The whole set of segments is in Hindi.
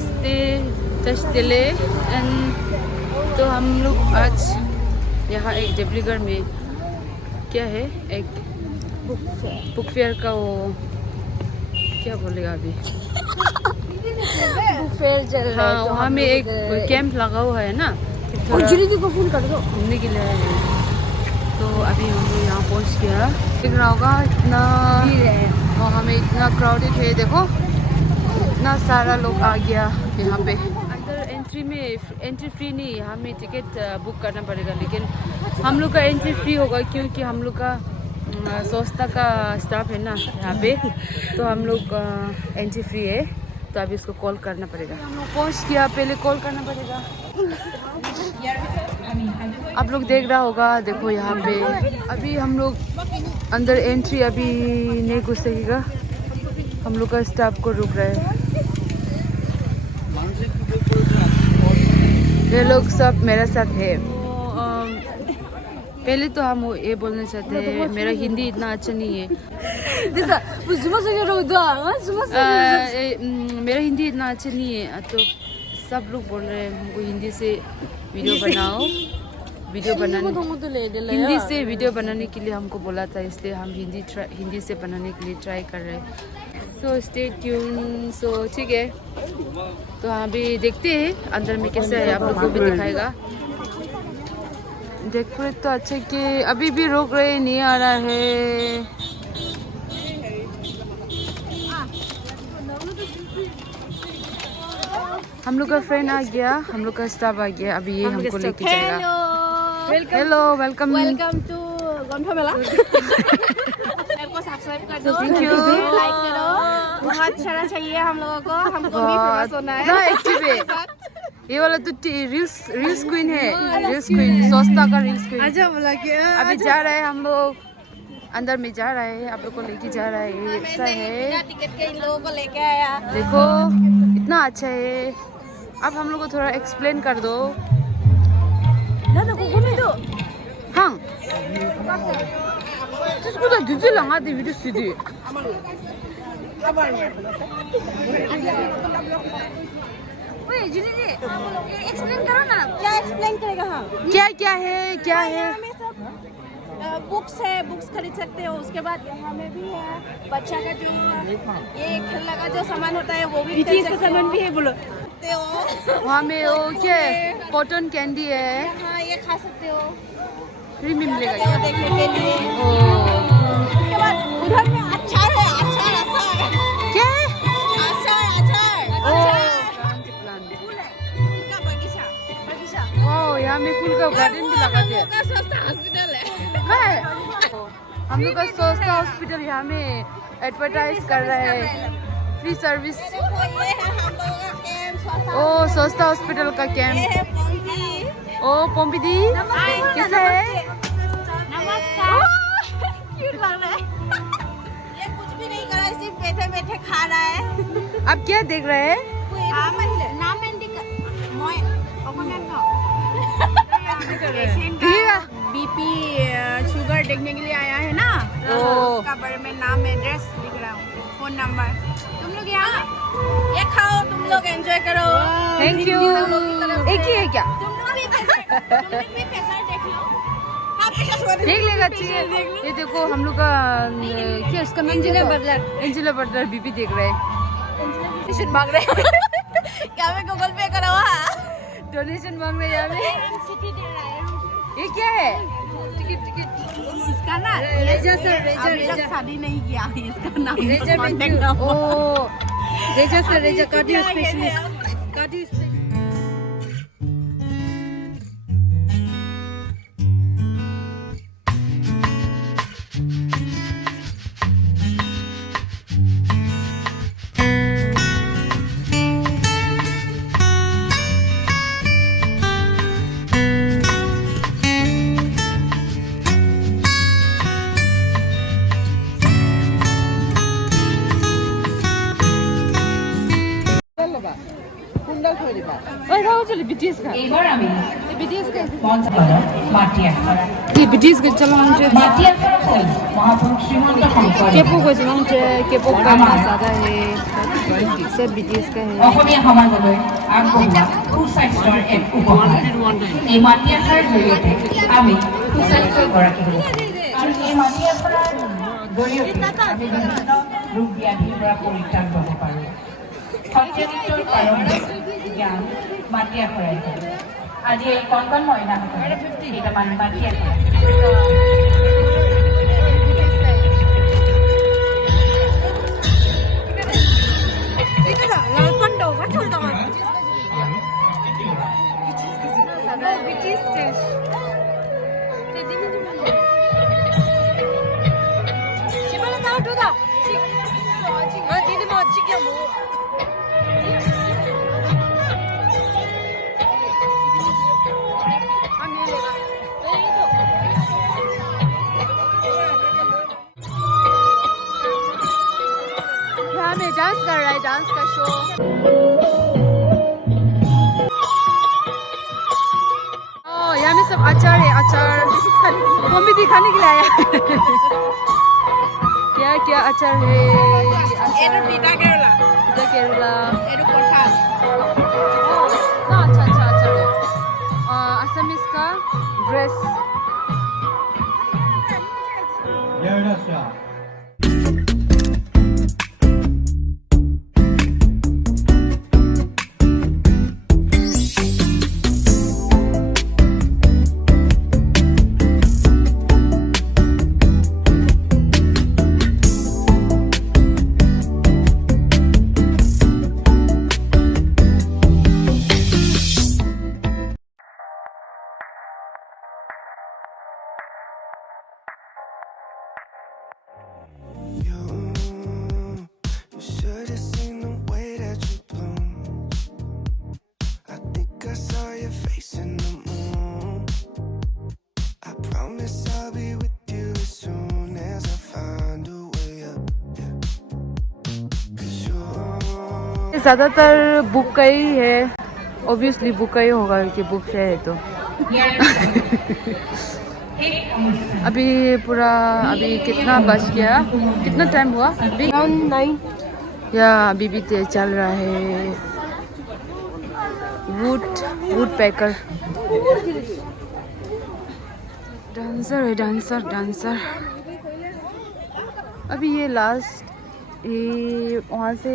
नमस्ते तश्तिले एंड तो हम लोग आज यहाँ एक जबलीगढ़ में क्या है एक बुक फेयर का वो क्या बोलेगा अभी बुक फेयर चल रहा है। हाँ वहाँ में एक कैंप लगा हुआ है ना और जुली को फोन कर दो घूमने के लिए है। तो अभी हम लोग यहाँ पहुँच गया दिख रहा होगा इतना और हमें इतना क्राउडेड है देखो इतना सारा लोग आ गया यहाँ पे। अंदर एंट्री फ्री नहीं है हमें टिकट बुक करना पड़ेगा लेकिन हम लोग का एंट्री फ्री होगा क्योंकि हम लोग का संस्था का स्टाफ है ना यहाँ पे तो हम लोग एंट्री फ्री है तो अभी इसको कॉल करना पड़ेगा। हम लोग पहुँच गया पहले कॉल करना पड़ेगा। आप लोग देख रहा होगा देखो यहाँ पे अभी हम लोग अंदर एंट्री अभी नहीं घुस सकेगा हम लोग का स्टाफ को रुक रहा है। ये लोग सब मेरे साथ है। पहले तो हम ये बोलना चाहते हैं मेरा हिंदी इतना अच्छा नहीं है मेरा हिंदी इतना अच्छा नहीं है तो सब लोग बोल रहे हैं हमको हिंदी से वीडियो बनाओ हिंदी से वीडियो बनाने के लिए हमको बोला था इसलिए हम हिंदी से बनाने के लिए ट्राई कर रहे हैं। सो स्टे ट्यून सो ठीक है तो अभी देखते हैं अंदर में कैसा है आप लोग को भी दिखाएगा। डेकोरेट तो अच्छे कि अभी भी रोक रहे नहीं आ रहा है। हम लोग का फ्रेंड आ गया हम लोग का स्टाफ आ गया अभी ये हमको लेके जाएगा। हेलो वेलकम टू गंठो मेला को सब्सक्राइब कर दो थैंक यू लाइक करो बहुत सारा चाहिए हम लोगों को हमको भी फेमस होना है। एक्टिव है ये वाला तो रील्स क्वीन है रील्स क्वीन संस्था का रील्स क्वीन। अच्छा बोला कि अभी जा रहे हैं हम लोग अंदर में जा रहे हैं आप लोग को लेके जा रहा है ऐसा है टिकट के इन लोगों को लेके आया देखो इतना अच्छा है। अब हम लोग को थोड़ा एक्सप्लेन कर दो हाँ 지수보다 늦을랑 하대 이랬으지. ओए जुली जी एक्सप्लेन करो ना क्या एक्सप्लेन करेगा। हाँ क्या है हमें सब बुक्स है बुक्स खरीद सकते हो उसके बाद यहाँ में भी है बच्चा का जो ये खेलने का जो सामान होता है वो भी का सामान भी है बोलो वहाँ में वो क्या है कॉटन कैंडी है हाँ ये खा सकते हो फ्री में मिलेगा देखने के लिए। उसके बाद उधर में अचार है क्या वाह यहाँ में फूल का गार्डन भी लगा दिया हॉस्पिटल है हम लोग का संस्था हॉस्पिटल यहाँ में एडवर्टाइज कर रहा है फ्री सर्विस। ओ संस्था हॉस्पिटल का कैंप ओ पोम्पी कैसा है नमस्कार क्यूट लग रहा है ये कुछ भी नहीं कर रहा है सिर्फ बैठे बैठे खा रहा है। आप क्या देख रहे हैं बीपी शुगर देखने के लिए आया है ना उसका बारे में नाम एड्रेस लिख रहा हूँ फोन नंबर तुम लोग यहाँ ये खाओ तुम लोग एंजॉय करो थैंक यू एक ही है क्या तुम लोग भी पैसा देख लो देख लेगा चाहिए ये देखो हम लोग का क्या इसका नाम एंजेला बटलर बीबी देख रहे हैं मांग रहे हैं क्या मैं गूगल पे करो डोनेशन मांग रहे हैं ये क्या है इसका ना रेजा शादी नहीं किया इसका नाम रेजा सर रेजा कार्डियो स्पेशलिस्ट BTS का এবার আমি BTS का মঞ্চ করা মাটি এক করা BTS का चलो हम মাটি এক করা महापुरुष श्रीमंत शंकर K-pop को जिन्हों जे K-pop का इतना ज़्यादा है सब BTS का है অসমীয়া সমাজলৈ আগবঢ়োৱা সুস্বাস্থ্যৰ এক উপহাৰ এই মাটি আখৰাৰ জৰিয়তে আমি সুস্বাস্থ্যৰ গৰাকী হ'ব আৰু এই মাটি আখৰাৰ জৰিয়তে আমি বিভিন্ন ৰোগ ব্যাধিৰ পৰা পৰিত্ৰাণ পাব পাৰোঁ সত্যজিতৰ কাৰণে জ্ঞান মাটি আখৰাই কৰে আজি এই কংকন মহিলাসকলে কেইটামান মাটি আখৰা यहाँ में डांस कर रहा है डांस का शो यहाँ में सब अचार है अचार मम्मी दिखाने के लिए आया क्या क्या अचार है তিতা কেৰেলা इधर केरला এইটো কঁঠাল अच्छा अच्छा अचार है असमीज का ड्रेस ज़्यादातर बुक का ही है ऑब्वियसली बुक का ही होगा कि बुक है तो अभी पूरा अभी कितना बज गया कितना टाइम हुआ अभी 9 या अभी भी तेज चल रहा है वुड पैकर डांसर है डांसर अभी ये लास्ट ये वहाँ से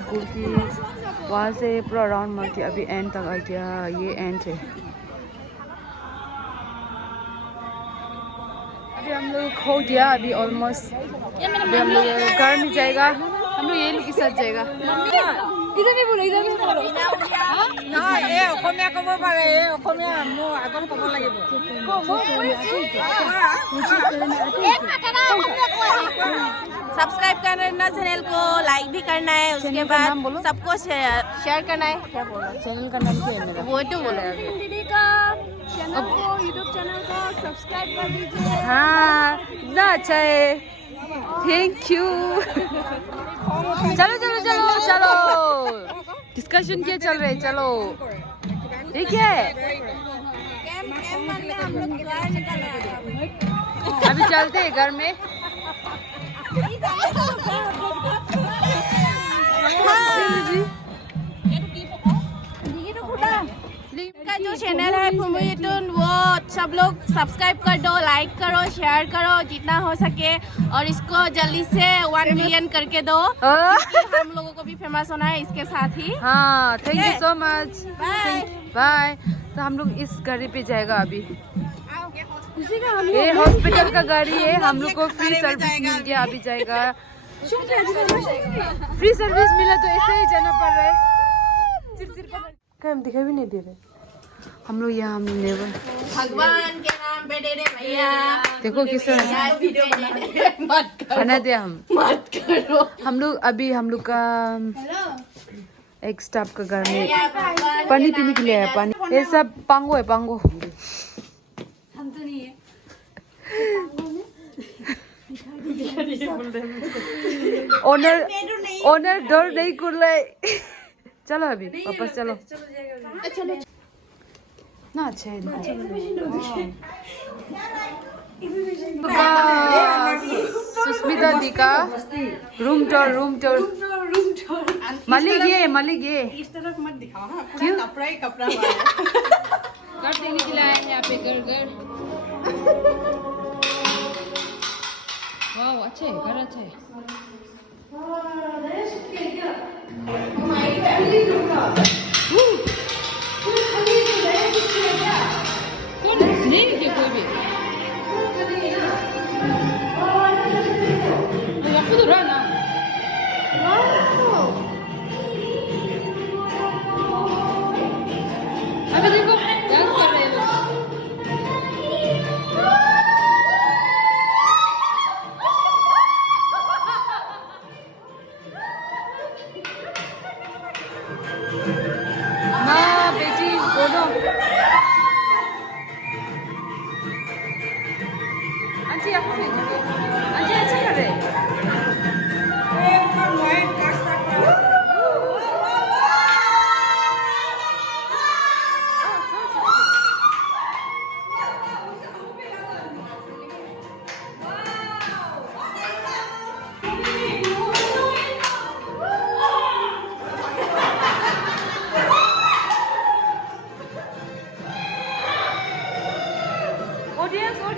घूर के वहाँ से पूरा राउंड मार के अभी एंड तक आ गया ये एंड है अभी हम लोग हो गया अभी ऑलमोस्ट अभी हम लोग घर में जाएगा हम लोग ये लोग के साथ जाएगा इधर भी बोलो না এই অসমীয়া ক'ব পাৰে এই অসমীয়া মোৰ আগত ক'ব লাগিব सब्सक्राइब करना चैनल को लाइक भी करना है उसके बाद सबको शेयर करना है क्या बोला चैनल का नाम क्या है मेरा वो तो बोले दीदी का चैनल को यूट्यूब चैनल को सब्सक्राइब कर दीजिए हाँ इतना अच्छा है थैंक यू चलो चलो चलो चलो डिस्कशन क्या चल रहा है चलो ठीक है अभी चलते हैं घर में का जो चैनल है फुमुयतुन वो सब लोग सब्सक्राइब कर दो लाइक करो शेयर करो जितना हो सके और इसको जल्दी से 1 मिलियन करके दो हम लोगों को भी फेमस होना है इसके साथ ही हाँ thank you so much bye bye तो हम लोग इस गाड़ी पे जाएगा अभी ये हॉस्पिटल का गाड़ी है हम लोग को फ्री सर्विस मिल गया अभी जाएगा फ्री सर्विस मिला तो ऐसे ही जाना पड़ रहा है हम दिखाई भी नहीं दे रहे हम लोग यहाँ भगवान के नाम पे दे दे भैया देखो किस तरह मत खाना दे हम मत करो हम लोग का एक स्टाफ का घर में पानी पीने के लिए है पानी ये सब पांगो है पांगो हम तो नहीं है ओनर डर नहीं कर रहे चलो अभी वापस चलो ना अच्छा है सुस्मिता दी का रूम टूर मालिक ये इस तरफ मत दिखाओ ना, क्यों? कपड़ा ही कपड़ा कर देने के लिए आए यहाँ पे घर वाह अच्छा है घर अच्छा है नहीं क्या कोई भी aku tuh Rana. Apa देखो डांस कर रहे हैं माँ बेटी दोनों आंटी अच्छा कर रहे audience oh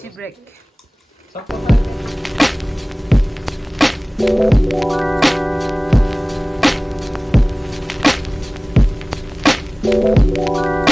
tea break Wow.